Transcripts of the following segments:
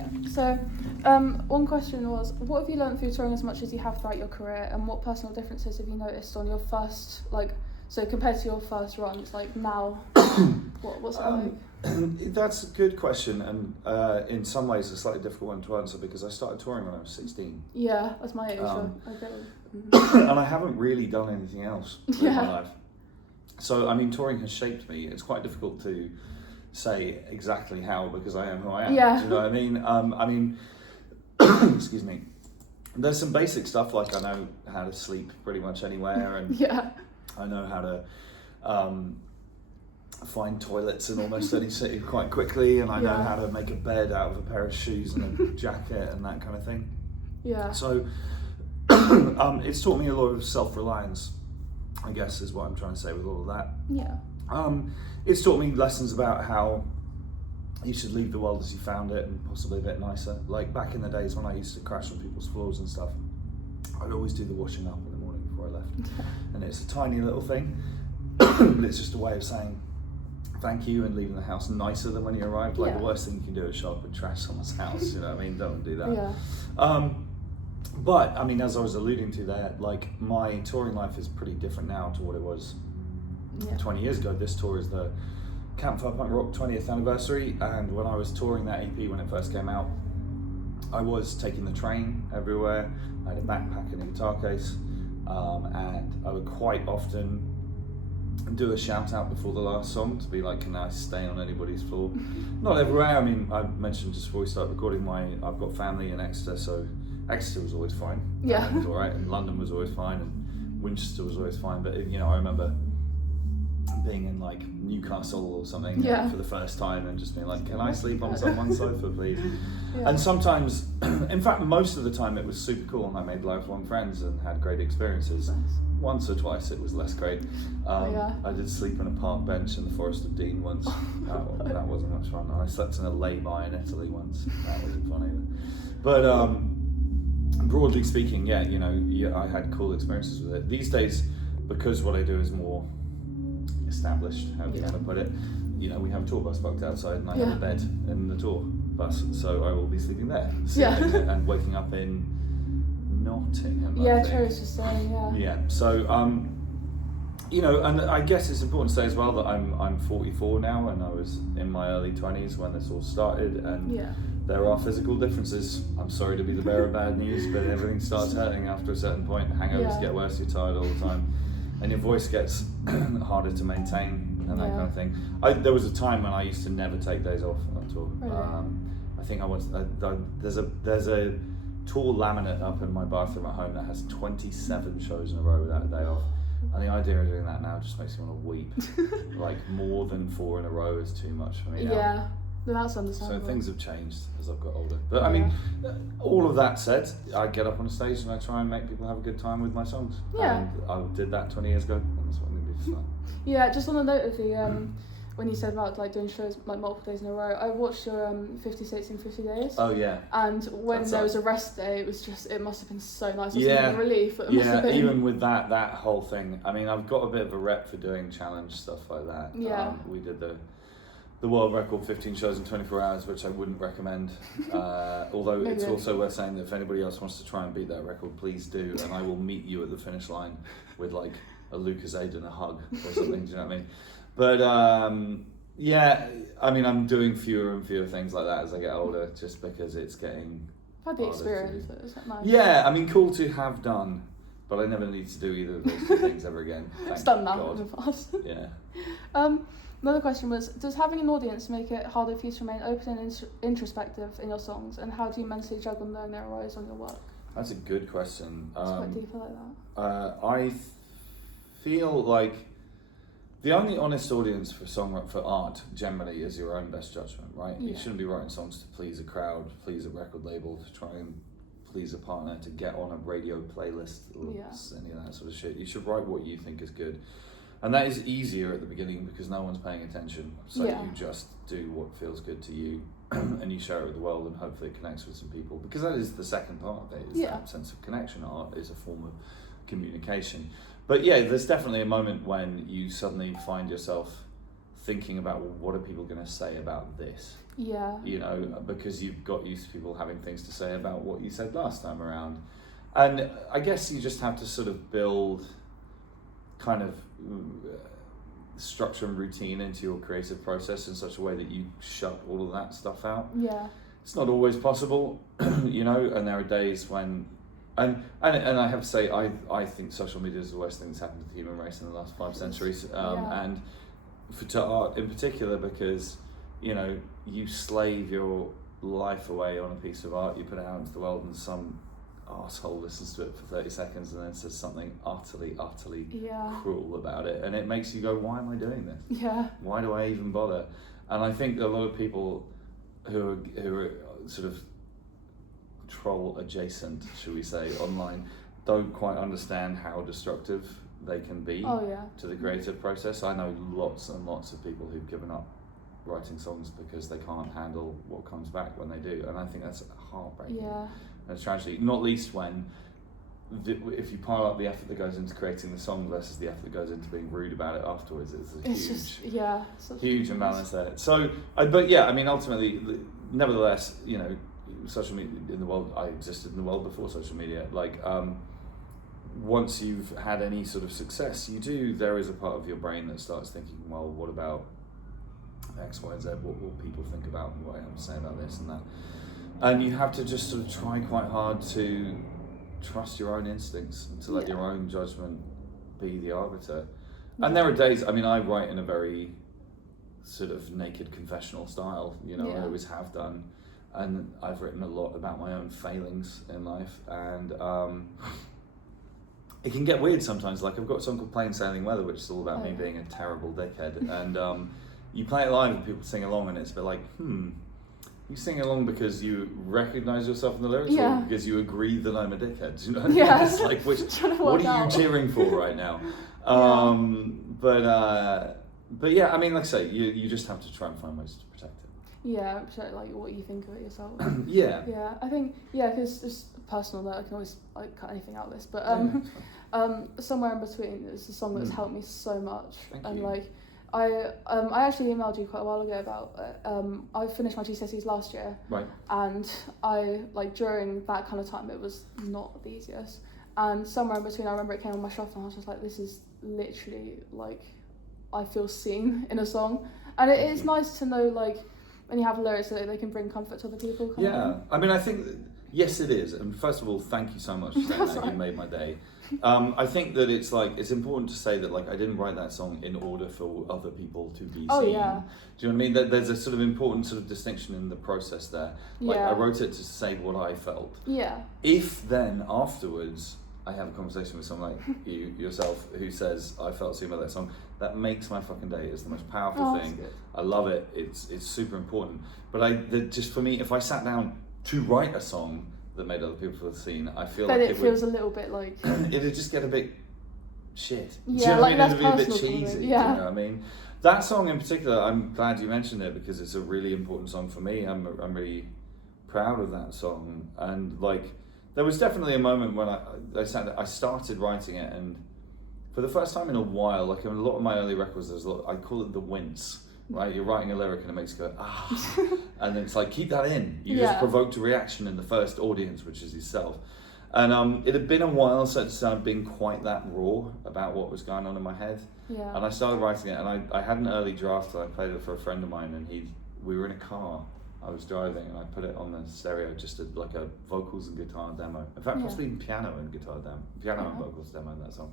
Yeah. So, one question was, what have you learned through touring as much as you have throughout your career, and what personal differences have you noticed on your first, so compared to your first runs, now, what's it like? That's a good question, and in some ways a slightly difficult one to answer because I started touring when I was 16. Yeah, that's my age. And I haven't really done anything else in my life. So, I mean, touring has shaped me. It's quite difficult to say exactly how because I am who I am. Yeah. Do you know what I mean? Excuse me. There's some basic stuff like I know how to sleep pretty much anywhere, and I know how to find toilets in almost any city quite quickly, and I know how to make a bed out of a pair of shoes and a jacket and that kind of thing. Yeah. So it's taught me a lot of self-reliance, I guess is what I'm trying to say with all of that. Yeah. It's taught me lessons about how you should leave the world as you found it, and possibly a bit nicer. Like back in the days when I used to crash on people's floors and stuff, I'd always do the washing up in the morning before I left. And it's a tiny little thing, but it's just a way of saying thank you and leaving the house nicer than when you arrived. Like the worst thing you can do is show up and trash someone's house, you know what I mean? Don't do that. Yeah. But I mean, as I was alluding to there, my touring life is pretty different now to what it was 20 years ago. This tour is the Campfire Punk Rock 20th anniversary, and when I was touring that EP when it first came out, I was taking the train everywhere. I had a backpack and a guitar case, and I would quite often do a shout out before the last song to be like, can I stay on anybody's floor? Not everywhere. I mean, I mentioned just before we started recording, I've got family in Exeter, so Exeter was always fine. Yeah. It was all right, and London was always fine, and Winchester was always fine. But I remember being in Newcastle or something for the first time and just being like, can I sleep on someone's sofa, please? And sometimes, in fact, most of the time it was super cool, and I made lifelong friends and had great experiences. Nice. Once or twice it was less great. I did sleep on a park bench in the Forest of Dean once. That wasn't much fun. And I slept in a lay-by in Italy once. That wasn't fun either. But broadly speaking, I had cool experiences with it. These days, because what I do is more established, how do you want to put it? We have a tour bus parked outside, and I have a bed in the tour bus, so I will be sleeping there, and waking up in Nottingham. Cherry's just saying, So and I guess it's important to say as well that I'm 44 now, and I was in my early 20s when this all started, and there are physical differences. I'm sorry to be the bearer of bad news, but everything starts hurting after a certain point. Hangovers get worse, you're tired all the time, and your voice gets harder to maintain and that kind of thing. There was a time when I used to never take days off on tour. Really? I think I was. There's a tall laminate up in my bathroom at home that has 27 shows in a row without a day off. And the idea of doing that now just makes me want to weep. More than 4 in a row is too much for me now. Yeah, that's understandable. So things have changed as I've got older. But I mean, all of that said, I get up on a stage and I try and make people have a good time with my songs. Yeah. And I did that 20 years ago, and that's what I'm going to do for fun. Yeah, just on the note of the when you said about doing shows multiple days in a row, I watched your 50 States in 50 Days. Oh yeah. And when there was a rest day, it must have been so nice. It was a relief. It must have been. Even with that whole thing. I mean, I've got a bit of a rep for doing challenge stuff like that. Yeah. We did the world record 15 shows in 24 hours, which I wouldn't recommend. Although it's also worth saying that if anybody else wants to try and beat that record, please do, and I will meet you at the finish line with a Lucozade and a hug or something. Do you know what I mean? But I mean, I'm doing fewer and fewer things like that as I get older, just because it's getting. I've had the experience. Is that nice? Yeah, I mean, cool to have done, but I never need to do either of those two things ever again. It's done that in the past. Yeah. Another question was, does having an audience make it harder for you to remain open and introspective in your songs, and how do you mentally juggle knowing their eyes on your work? That's a good question. It's quite deep, I like that. I feel like the only honest audience for art generally is your own best judgment, right? You shouldn't be writing songs to please a crowd, please a record label, to try and please a partner, to get on a radio playlist, or any of that sort of shit. You should write what you think is good. And that is easier at the beginning because no one's paying attention. So you just do what feels good to you and you share it with the world, and hopefully it connects with some people. Because that is the second part of it, is that sense of connection. Art is a form of communication. But there's definitely a moment when you suddenly find yourself thinking about, well, what are people going to say about this? Yeah. You know, because you've got used to people having things to say about what you said last time around. And I guess you just have to sort of build kind of structure and routine into your creative process in such a way that you shut all of that stuff out. Yeah. It's not always possible, you know, and there are days when, and I have to say, I think social media is the worst thing that's happened to the human race in the last 5 centuries, and to art in particular, because, you know, you slave your life away on a piece of art, you put it out into the world, and some arsehole listens to it for 30 seconds and then says something utterly cruel about it, and it makes you go, why am I doing this? Why do I even bother? And I think a lot of people who are sort of troll adjacent, should we say, online, don't quite understand how destructive they can be to the creative process. I know lots and lots of people who've given up writing songs because they can't handle what comes back when they do, and I think that's heartbreaking. And it's tragedy, not least when if you pile up the effort that goes into creating the song versus the effort that goes into being rude about it afterwards, it's a huge imbalance there. So, but yeah, I mean, ultimately, nevertheless, you know, social media in the world, I existed in the world before social media. Like, once you've had any sort of success, there is a part of your brain that starts thinking, well, what about X, Y, Z? What will people think about what I have to say about this and that? And you have to just sort of try quite hard to trust your own instincts and to let your own judgment be the arbiter. And there are days, I mean, I write in a very sort of naked confessional style, you know, I always have done. And I've written a lot about my own failings in life, and it can get weird sometimes. Like, I've got a song called Plain Sailing Weather, which is all about me being a terrible dickhead, and you play it live and people sing along, and it's a bit like, you sing along because you recognise yourself in the lyrics, or because you agree that I'm a dickhead? Do you know what I mean? It's like, what are you cheering for right now? But yeah, I mean, like I say, you just have to try and find ways to protect it. Yeah, so like what you think of it yourself. Yeah, I think because just personal note, I can always like cut anything out of this, but Somewhere in Between is a song that's helped me so much. Thank you. Like I actually emailed you quite a while ago about I finished my GCSEs last year, right, and I like during that kind of time it was not the easiest, and Somewhere in Between, I remember it came on my shuffle and I was just like, this is literally like, I feel seen in a song, and it is nice to know like when you have lyrics that they can bring comfort to other people. I mean, I think yes, it is. And first of all, thank you so much for saying that. You made my day. I think that it's important to say that like I didn't write that song in order for other people to be seen. Do you know what I mean? That there's a sort of important sort of distinction in the process there. Like I wrote it to say what I felt. If then afterwards I have a conversation with someone like yourself who says I felt seen by that song, that makes my fucking day. It's the most powerful thing. I love it. It's super important. But just for me, if I sat down to write a song that made other people feel seen, I feel like it feels a little bit like it'd just get a bit shit. Yeah, do you know like what I mean? It'd be a bit cheesy. cheesy. Do you know what I mean? That song in particular, I'm glad you mentioned it because it's a really important song for me. I'm really proud of that song, and like there was definitely a moment when I started writing it, and for the first time in a while, like in a lot of my early records, I call it the wince. Right, you're writing a lyric and it makes you go, and then it's like, keep that in. You just provoked a reaction in the first audience, which is yourself. And it had been a while since I'd been quite that raw about what was going on in my head. And I started writing it, and I had an early draft, and I played it for a friend of mine, and we were in a car. I was driving, and I put it on the stereo, just like a vocals and guitar demo. In fact, possibly even piano and guitar demo, piano and vocals demo in that song.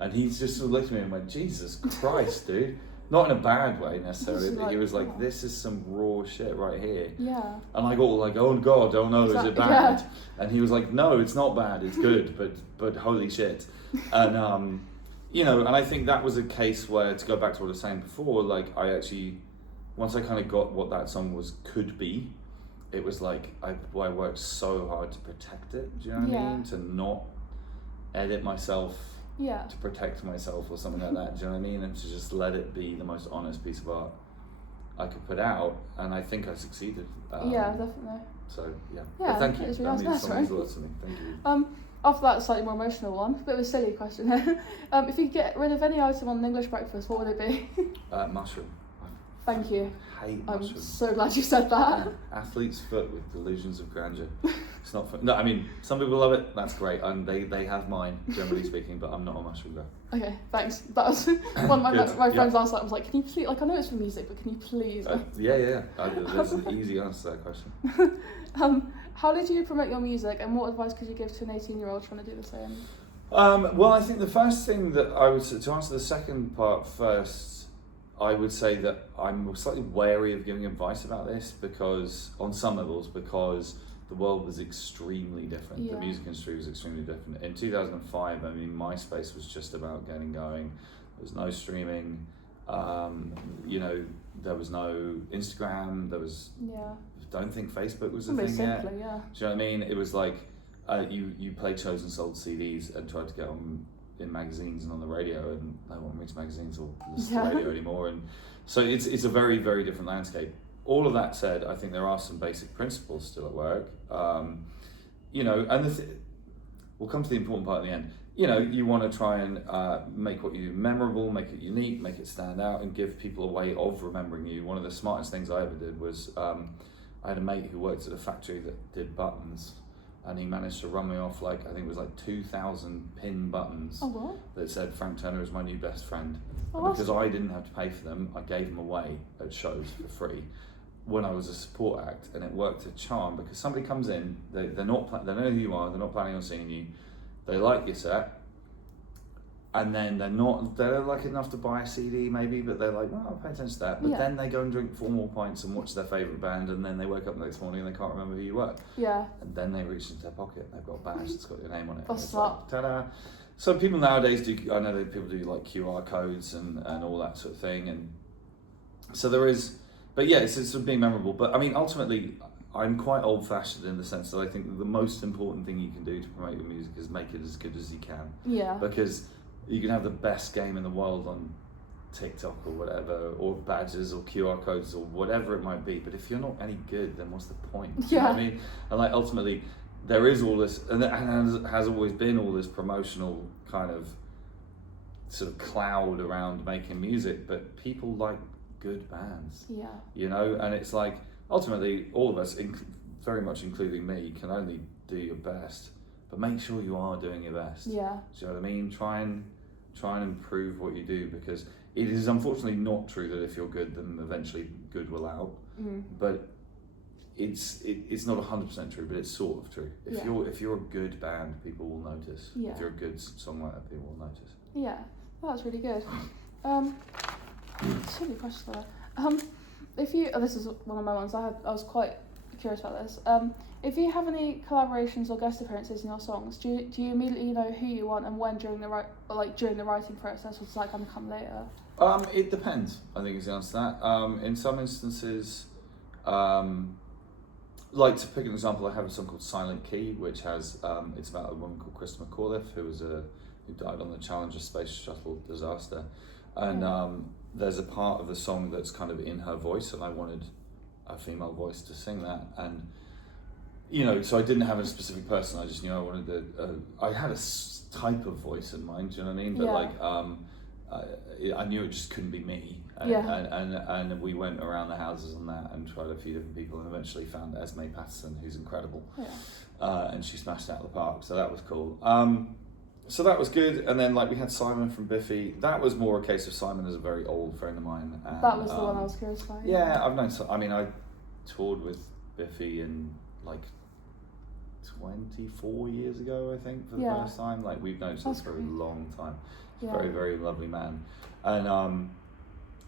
And he just sort of looked at me and went, Jesus Christ, dude. Not in a bad way necessarily, but he was like, this is some raw shit right here. And I got all like, oh God, oh no, is it bad? And he was like, no, it's not bad, it's good, but holy shit. And you know, and I think that was a case where, to go back to what I was saying before, like I actually, once I kind of got what that song could be, it was like I worked so hard to protect it. Do you know what I mean? To not edit myself. To protect myself or something like that, do you know what I mean? And to just let it be the most honest piece of art I could put out, and I think I succeeded. Definitely. So but thank you. That means so much to me. Thank you. After that slightly more emotional one, a bit of a silly question here. If you could get rid of any item on an English breakfast, what would it be? Mushroom. Thank you. Hate I'm mushrooms. so glad you said that. Athlete's foot with delusions of grandeur. It's not fun. No, I mean, some people love it. That's great, and they have mine, generally speaking. But I'm not a mushroom guy. Okay, thanks. That was one of my friends Yeah. asked that. I was like, can you please, like, I know it's for music, but can you please? Yeah. There's an easy answer to that question. How did you promote your music, and what advice could you give to an 18-year-old trying to do the same? Well, I think the first thing that I would say, to answer the second part first, I would say that I'm slightly wary of giving advice about this because, on some levels, because the world was extremely different. Yeah. The music industry was extremely different. In 2005, I mean, MySpace was just about getting going. There was no streaming. There was no Instagram. There was. Yeah. I don't think Facebook was a Very thing simply, yet. yeah. Do you know what I mean? It was like you played shows and sold CDs and tried to get on in magazines and on the radio, and no one reads magazines or listens to radio anymore. And so it's a very, very different landscape. All of that said, I think there are some basic principles still at work. And we'll come to the important part at the end. You want to try and make what you do memorable, make it unique, make it stand out, and give people a way of remembering you. One of the smartest things I ever did was I had a mate who worked at a factory that did buttons, and he managed to run me off I think it was 2,000 pin buttons that said Frank Turner is my new best friend. And because I didn't have to pay for them, I gave them away at shows for free when I was a support act, and it worked a charm because somebody comes in, they know who you are, they're not planning on seeing you, they like your set, and then they're like enough to buy a CD maybe, but they're like, oh, I'll pay attention to that. But then they go and drink 4 more pints and watch their favourite band, and then they wake up the next morning and they can't remember who you were. Yeah. And then they reach into their pocket and they've got a badge that's got your name on it. That's smart. Ta-da. So people nowadays I know that people do like QR codes and all that sort of thing. And so there is, but yeah, it's sort of being memorable. But I mean, ultimately, I'm quite old-fashioned in the sense that I think that the most important thing you can do to promote your music is make it as good as you can. Yeah. Because you can have the best game in the world on TikTok or whatever, or badges or QR codes or whatever it might be, but if you're not any good, then what's the point? You know what I mean? And ultimately, there is all this, and has always been all this promotional kind of sort of cloud around making music, but people like good bands. Yeah. And it's like, ultimately, all of us, very much including me, can only do your best. But make sure you are doing your best. Yeah. Do you know what I mean? Try and improve what you do, because it is unfortunately not true that if you're good, then eventually good will out. But it's not 100% true, but it's sort of true. If you're a good band, people will notice. If you're a good songwriter, people will notice. Yeah, that's really good. Silly question there. This is one of my ones. I was quite curious about this. If you have any collaborations or guest appearances in your songs, do you immediately know who you want and when during the writing process, or does that kind of come later? It depends, I think is the answer to that. In some instances, like to pick an example, I have a song called Silent Key, which has it's about a woman called Krista McAuliffe who died on the Challenger space shuttle disaster, and there's a part of the song that's kind of in her voice, and I wanted a female voice to sing that, and so I didn't have a specific person. I just knew I wanted I had a type of voice in mind. Do you know what I mean? But I knew it just couldn't be me. And we went around the houses on that and tried a few different people, and eventually found Esme Patterson, who's incredible. And she smashed it out of the park. So that was cool. So that was good. And then we had Simon from Biffy. That was more a case of Simon is a very old friend of mine. And, that was the one I was curious about. Yeah, I've known. I toured with Biffy in 24 years ago, I think, for the first time. We've known each other for a long time. He's a very, very lovely man. And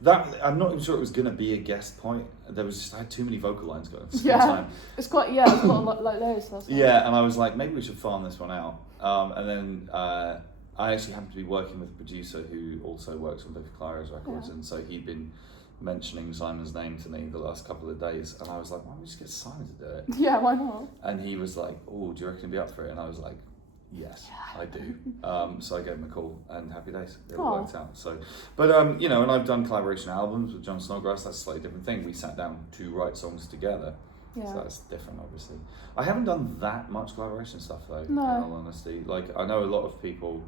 that, I'm not even sure it was going to be a guest point. I had too many vocal lines going at the same time. It's quite, it's got a lot like those. Yeah, and I was like, maybe we should farm this one out. And then I actually happened to be working with a producer who also works on Biffy Clyro's records, and so he'd been mentioning Simon's name to me the last couple of days, and I was like, why don't we just get Simon to do it? Yeah, why not? And he was like, oh, do you reckon he'd be up for it? And I was like, yes, I do. So I gave him a call, and happy days. It all worked out. So, but and I've done collaboration albums with John Snodgrass. That's a slightly different thing. We sat down to write songs together. Yeah. So that's different, obviously. I haven't done that much collaboration stuff though, in all honesty. I know a lot of people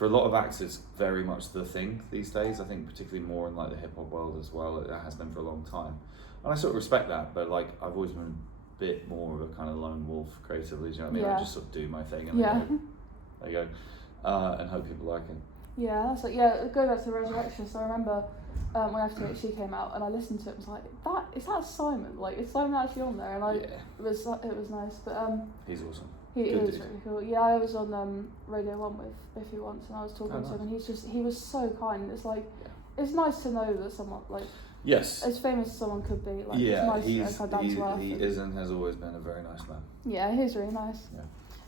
for a lot of acts, it's very much the thing these days. I think particularly more in like the hip hop world as well. It has been for a long time, and I sort of respect that. But like I've always been a bit more of a kind of lone wolf creatively. Do you know what I mean? I just sort of do my thing and there you go, and hope people like it. Yeah, that's like go back to Resurrection. So I remember when FTHC came out and I listened to it, and was like, is that Simon? Like, is Simon actually on there? And it was nice. But he's awesome. He is really cool. Yeah, I was on Radio 1 with Biffy once, and I was talking to him, and he was so kind. It's like it's nice to know that someone like as famous as someone could be. Like, it's nice to know down to earth. He is and has always been a very nice man. Yeah, he's really nice. Yeah.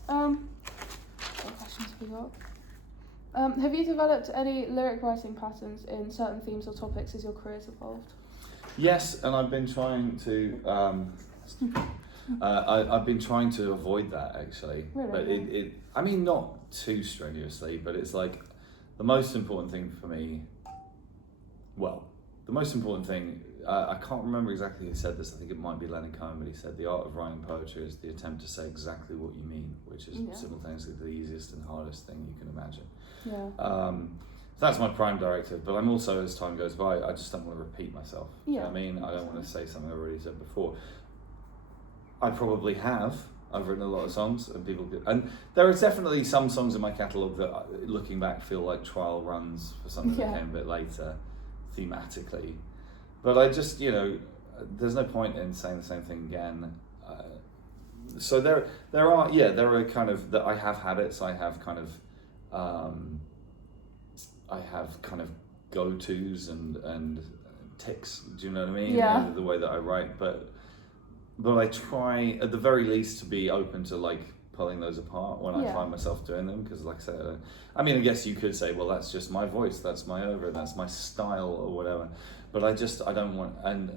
What questions have we got? Have you developed any lyric writing patterns in certain themes or topics as your career's evolved? Yes, and I've been trying to. I've been trying to avoid that actually, really? But I mean, not too strenuously, but it's like the most important thing for me. Well, the most important thing. I can't remember exactly who said this. I think it might be Leonard Cohen, but he said the art of writing poetry is the attempt to say exactly what you mean, which is simultaneously the easiest and hardest thing you can imagine. Yeah. That's my prime directive, but I'm also, as time goes by, I just don't want to repeat myself. Yeah. You know what I mean? I don't want to say something I've already said before. I probably have. I've written a lot of songs, and there are definitely some songs in my catalogue that, looking back, feel like trial runs for something that came a bit later, thematically. But I just, there's no point in saying the same thing again. So there are kind of that I have habits. I have kind of go-tos and tics. Do you know what I mean? Yeah. The way that I write, but I try at the very least to be open to like pulling those apart when I find myself doing them, because like I said, I guess you could say, well, that's just my voice, that's my that's my style or whatever, but I don't want, and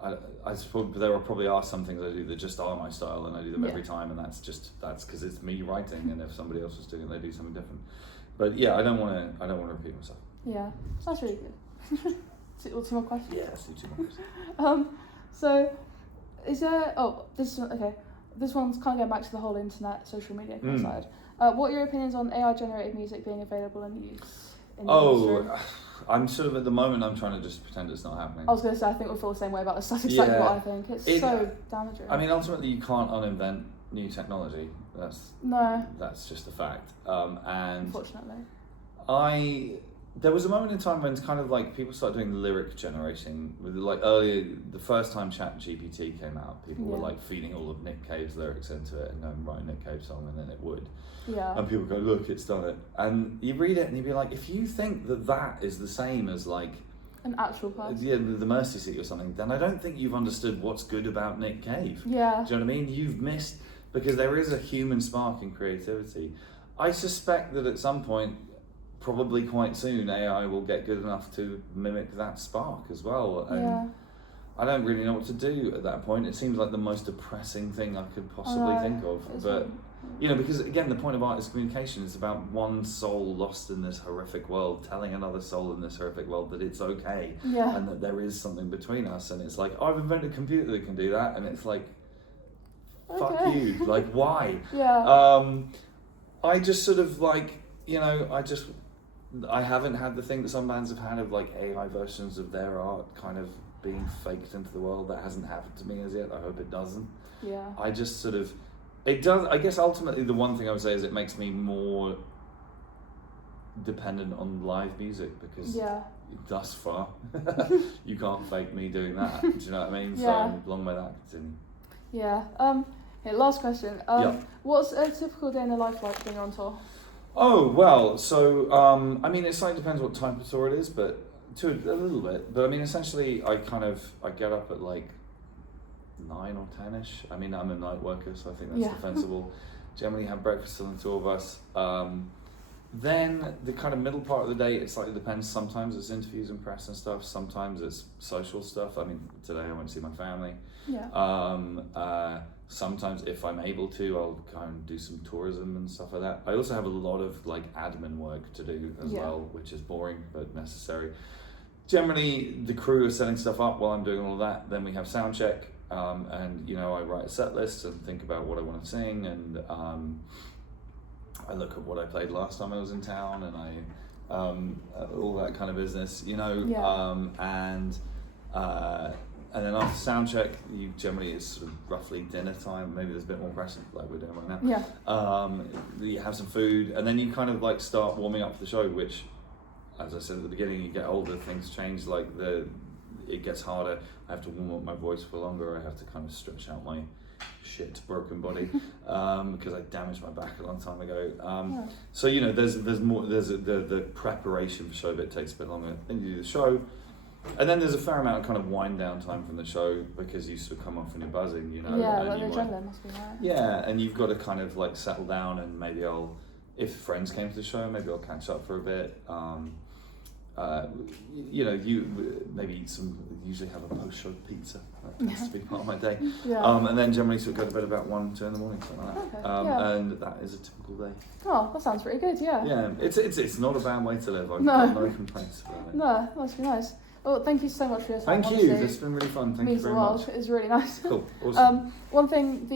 I suppose there probably are some things I do that just are my style and I do them every time, and that's because it's me writing, and if somebody else was doing it, they do something different. But I don't want to repeat myself. Yeah, that's really good. Two more questions? Yeah, let's do two more questions. So is there, this one's kind of going back to the whole internet, social media kind of side. What are your opinions on AI generated music being available and used in the industry? I'm sort of, at the moment, I'm trying to just pretend it's not happening. I was going to say, I think we feel the same way about this. That's exactly what I think. It's so damaging. I mean, ultimately, you can't uninvent new technology. That's just a fact. And unfortunately. There was a moment in time when it's kind of like people started doing lyric generation. With like earlier, the first time ChatGPT came out, people were like feeding all of Nick Cave's lyrics into it and going, write a Nick Cave song, and then it would. Yeah. And people go, look, it's done it. And you read it and you'd be like, if you think that is the same as like an actual person, the Mercy Seat or something, then I don't think you've understood what's good about Nick Cave. Yeah. Do you know what I mean? You've missed, because there is a human spark in creativity. I suspect that at some point, probably quite soon, AI will get good enough to mimic that spark as well. And I don't really know what to do at that point. It seems like the most depressing thing I could possibly think of. But, because again, the point of art is communication. It's about one soul lost in this horrific world telling another soul in this horrific world that it's okay. Yeah. And that there is something between us. And it's like, I've invented a computer that can do that. And it's like, fuck you. Like, why? Yeah. I just sort of like, I haven't had the thing that some bands have had of like AI versions of their art kind of being faked into the world. That hasn't happened to me as yet. I hope it doesn't. Yeah. I just sort of, it does, I guess ultimately the one thing I would say is it makes me more dependent on live music, because thus far you can't fake me doing that. Do you know what I mean? So long may that continue. Yeah. Last question. What's a typical day in the life like being on tour? Oh, well, so, it slightly depends what type of tour it is, but a little bit. But essentially, I get up at like 9 or 10ish. I'm a night worker, so I think that's defensible. Generally have breakfast on the two of us. Then the kind of middle part of the day, it slightly depends. Sometimes it's interviews and press and stuff. Sometimes it's social stuff. Today I went to see my family. Yeah. Sometimes, if I'm able to, I'll kind of do some tourism and stuff like that. I also have a lot of like admin work to do as well, which is boring but necessary. Generally, the crew is setting stuff up while I'm doing all of that. Then we have sound check, and I write a set list and think about what I want to sing, and I look at what I played last time I was in town, and I all that kind of business, you know. And then after sound check, you generally, it's sort of roughly dinner time. Maybe there's a bit more pressure, like we're doing right now. You have some food, and then you kind of like start warming up for the show. Which, as I said at the beginning, you get older, things change. Like it gets harder. I have to warm up my voice for longer. I have to kind of stretch out my broken body because I damaged my back a long time ago. So you know, there's more. There's the preparation for the show bit takes a bit longer. Then you do the show. And then there's a fair amount of kind of wind down time from the show because you sort of come off and you're buzzing, you know. Yeah, and like the adrenaline must be right. Yeah, and you've got to kind of like settle down, and maybe if friends came to the show, maybe I'll catch up for a bit. You know, maybe usually have a post-show pizza. That tends to be part of my day. And then generally sort of go to bed about 1, 2 in the morning, something like that. And that is a typical day. Oh, that sounds pretty good, yeah. Yeah, it's not a bad way to live. I've got no complaints about it. No, that must be nice. Well, thank you so much for your time. Thank you. It's been really fun. Thank you very much. It was really nice. Cool. Awesome. One thing,